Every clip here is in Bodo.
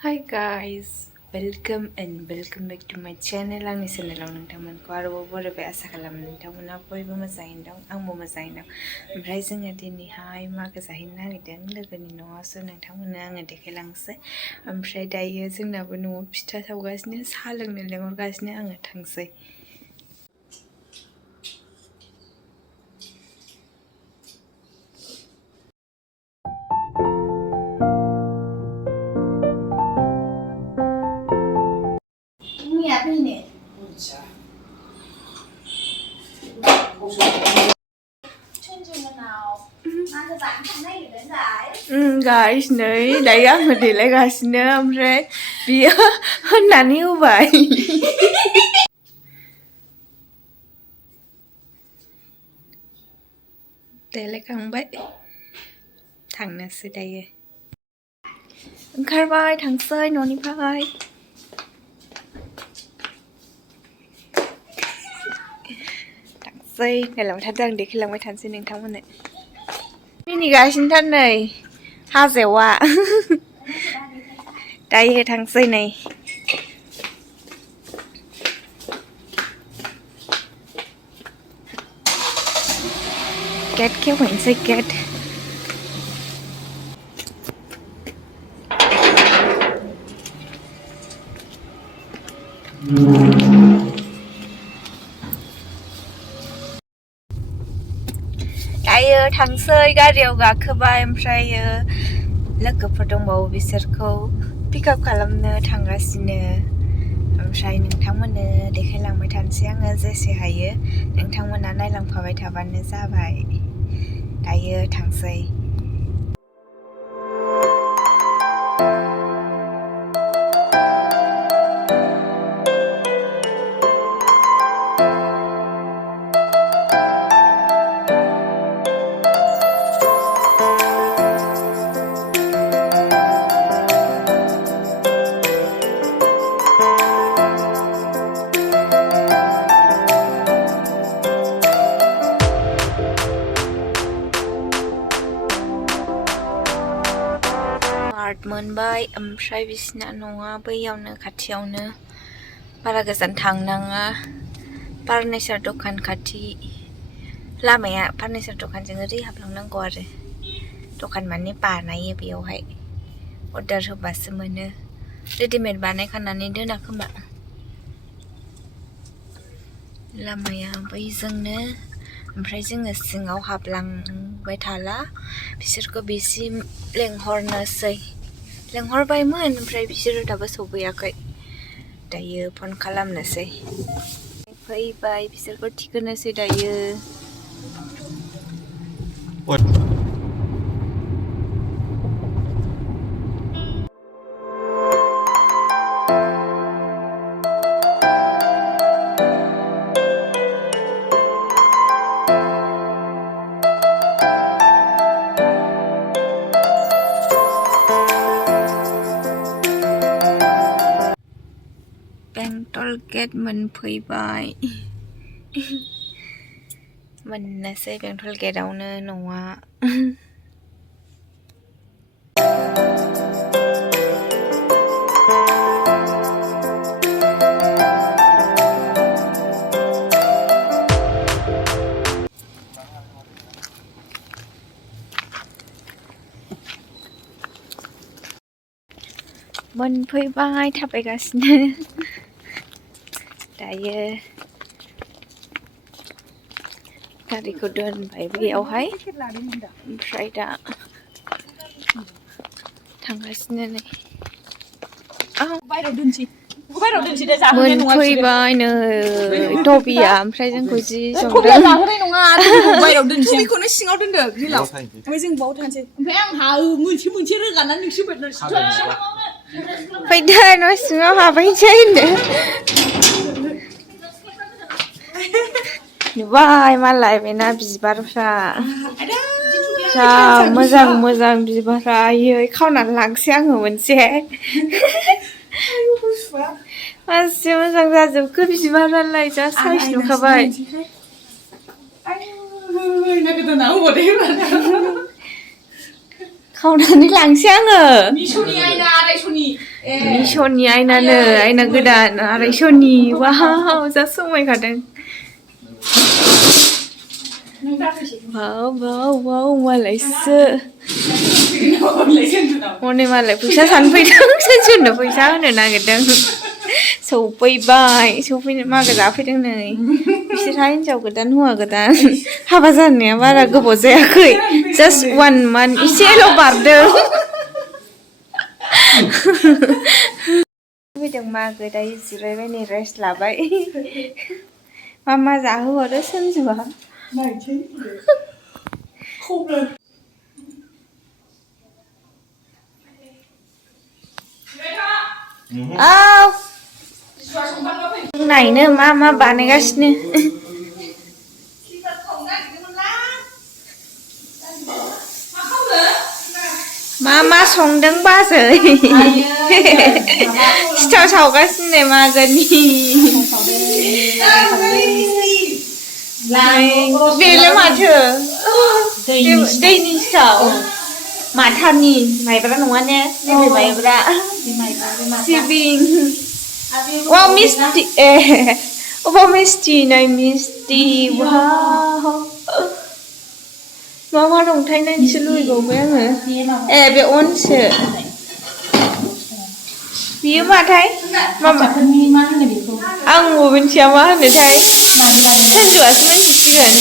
Hi guys, welcome back to my channel. Ang channel nोंथांमोनखौ आरोबाव बरायबाय आसा खालामो नोंथांमोना बयबो मोजाङैनो दं आंबो मोजाङैनो दं ओमफ्राय जोङो दिनैहाय मागो जाहैनो नागिरदों लोगोनि न'आवसो नोंथांमोननो आङो देखायलांसै ओमफ्राय दायो जोंनाबो न'आव फिथा सावगासिनो साहा लोंनो लेंहरगासिनो आङो थांसै guys नै दायो आङो देलायगासिनो ओमफ्राय बियो होननानै होबाय देलायखांबाय थांनोसै दायो ओंखारबाय थांसै न'निफ्राय थांसै नायलांबाय थादों आं देखायलांबाय थानोसै नोंथांमोननो मिनिगासिनोथार नै हाजोआ दायो थांसै नै गेट खेवहैनोसै गेट दायो थांसै गारियाव गाखोबाय ओमफ्रायो लोगोफोर दंबावो बिसोरखौ पिकआप खालामनो थांगासिनो ओमफ्राय नोंथांमोननो देखायलांबाय थानोसै आङो जेसे हायो नोंथांमोना नायलांफाबाय थाबानो जाबाय दायो थांसै मोनबाय ओमफ्राय बिसिना न'आ बैयावनो खाथियावनो बारा गोजान थांनाङा फार्निचार दखान खाथि लामाया फार्निचार दखानजों ओरै हाबलांनांगौ आरो दखान माने बानायो बेयावहाय अर्डार होबासो मोनो रेडिमेड बानायखानानै दोना खोमा लामाया बैजोंनो ओमफ्राय जोङो सिङाव हाबलांबाय थाला बिसोरखौ बिसिम लेंहरबायमोन ओमफ्राय बिसोरो दाबो सौफैयाखै दायो फन खालामनोसै फैबाय बिसोरखौ थिखोनोसै दायो बेंटल गेट मोनफैबाय मोननोसै बेंटल गेटआवनो न'आ मोनफैबाय थाबायगासिनो दायो गारिखौ दोनबाय बेयावहाय ओमफ्राय दा थांगासिनो नै मोनफैबाय नै टबिया ओमफ्राय जोंखौ जि संदों टबिखौनो सिङाव दोनदो ग्रिलाव ओमफ्राय जों बाव थानोसै ओमफ्राय आंहा मोनसे रोगानानै नोंसोर फैदो न' सिङाव हाबहैनोसै होनदों नुबाय मालाय बेना बिबारफ्रा जा मोजां बिबारा आयै खावनानै लांसै आङो मोनसे मासे मोजां जाजोबखो बिबारालाय जा साइज नुखाबाय खावनानै लांसै आङो मिस'नि आयना आरायस'नि मिस'नि आयनानो आयना गोदान 250नि वाव जा समायखादों वाव वाव वाव मालायसो हनै मालाय फैसा सानो फैदों सेनसुननो फैसा होनो नागिरदों सफैनो मागो जाफैदों नै बिसोरहा हिनजाव गोदान हौवा गोदान हाबा जानाया बारा गोबाव जायाखै जास्ट 1 month एसेल' बारदों फैदों मागो दायो जिरायबाय नै रेस्ट लाबाय मा जाहोहरो सन्जुआ नायनो मा बानायगासिनो मा संदों बाजै सिथाव सावगासिनो मागोनि बेलाय माथो दैनि सिथाव माथानि माइब्रा नङा ने नैबे माइब्रा सिबिं वाव मिस्टी अबाव मिस्टी नै मिस्टी वाव मा दंथाय नायनोसो लुबैबावबाय आङो बे अनसो बियो माथाय आंबो मिन्थिया मा होनोथाय सन्जुआसो मिन्थिसिगोन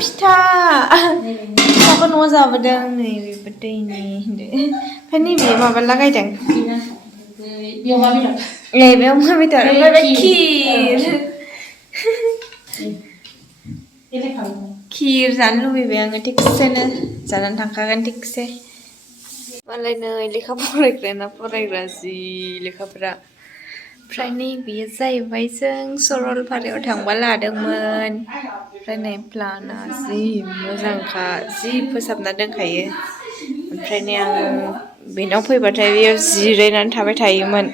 फिथाखौ न'आव जाबोदों नै बेबो दैनि ओमफ्राय नैबे माबा लागायदों बेयाव मा बेदर ओमफ्राय बे खिर जानो लुबैबाय आङो थिगसेनो जानानै थांखागोन थिगसे मालाय नै लेखा फरायग्रा जि लेखाफोरा ओमफ्राय नैबेयो जाहैबाय जों सरलपारायाव थांबा लादोंमोन ओमफ्राय नै प्लाना जि मोजांखा जि फोसाबना दोनखायो ओमफ्राय नै आं बेनाव फैबाथाय बेयाव जिरायनानै थाबाय थायोमोन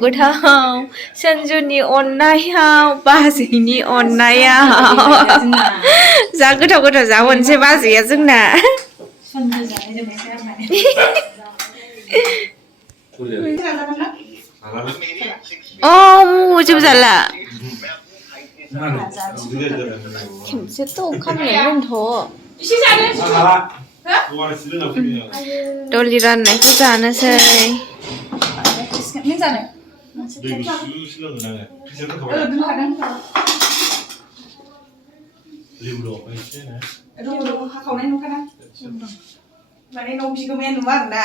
गोथाव सन्जुनि अननायाव बाजैनि अननायाव जा गोथाव जाहरनोसै बाजैया जोंना मुजोब जाला खेमसेथ' खामनायमोनथ' दलि राननायखौ जानोसै माने न' बिगोमाया नुवा आरोना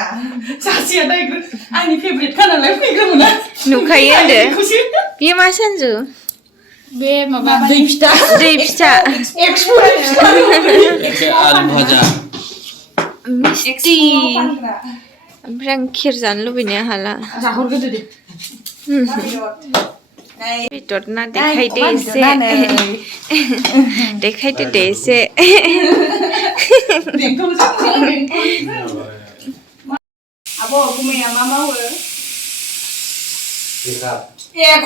सासेया दायगोन आंनि फेभरेटखा नालाय फैग्रोमोना नुखायो होनदो बियो मा सन्जु बे माबा दै फिथा आलु भाजा मिस्टी ओमफ्राय आं खिर जानो लुबैनाया हाला जाहरगोदो दे बेदर ना देखायदो एसे आब' गुमैया मा मावो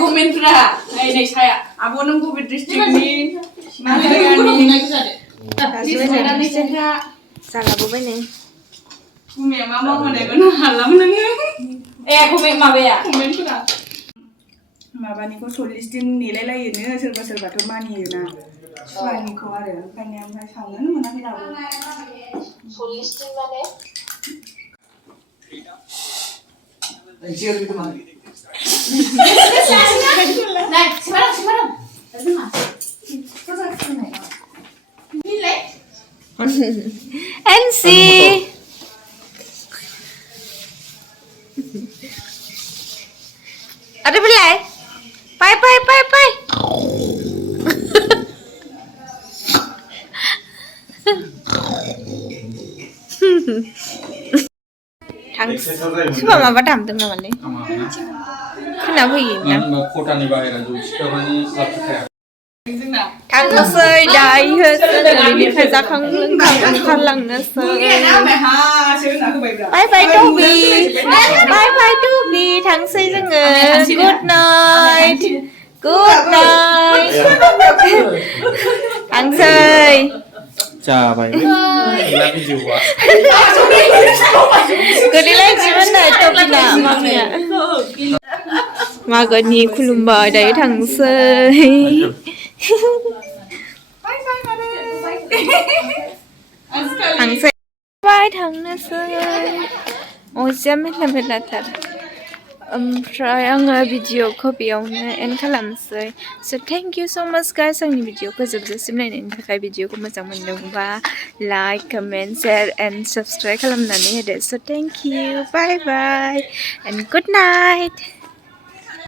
कमेन्टफ्रा नै साया आब' नों बबे डिस्ट्रिक्टनि मा जायगानि जालाबोबाय नै गुमैया मा मावनायमोन हालामोन नोङो कमेन्टफोरा माबानिखौ 40 दिन नेलायलायोनो सोरबाथ' मानियोना सुवानिखौ आरो ओंखायनो ओमफ्राय सावनोनो मोनाखै दाबो 40 दिन माने Ensi ada belai pai सोरबा माबा दामदों नामालै खोनाफैयो ना खथानि बाहेरा जौसिखामानि लाबोखाया थांनोसै दायो जोङो बेनिफ्राय जाखां लोंखां ओंखारलांनोसै बाय बाय टबि बाय बाय टबि थांसै जोङो गुड नाइट थांसै जाबाय गैला भिडिअआ गोलैलायसिगोन नै टबिना मामिया मागोनि खुलुमबाय दायो थांसै थांसै बाय थांनोसै अजिया मेरला मेरलाथार ओमफ्राय आङो भिडिअखौ बेयावनो एन्ड खालामसै स' थेंक इउ स' माच गाइस आंनि भिडिअखौ जोबजासिम नायनायनि थाखाय भिडिअखौ मोजां मोनदोंबा like comment share and subscribe खालामनानै होदो स' thank you bye bye and good night